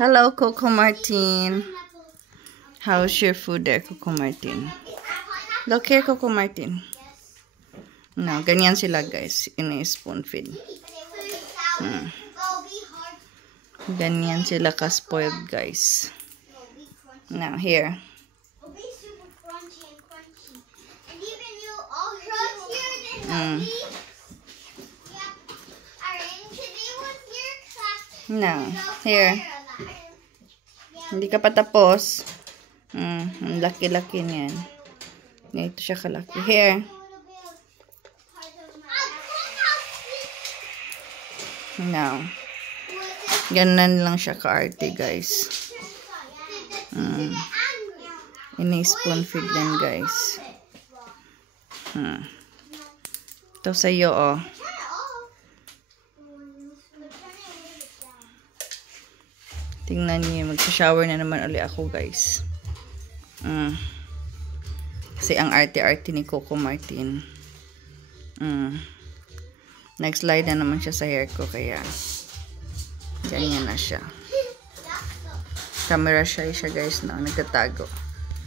Hello, Coco Martin. How's your food there, Coco Martin? Look here, Coco Martin. No, ganyan sila guys. Ini-spoon feed. Ganyan sila ka-spoiled guys. Now, here. Now, here. Hindi ka pa tapos. Ang laki-laki niyan. Ganito siya kalaki. Here. Now. Ganon lang siya ka-arte, guys. Ini-spoon feed lang, guys. Ito sa'yo, oh. Tingnan niyo, mag-shower na naman ulit ako, guys. Kasi ang arte-arte ni Coco Martin. Nag-slide na naman siya sa hair ko, kaya ganyan na siya. Camera shy siya, guys, na nagtatago.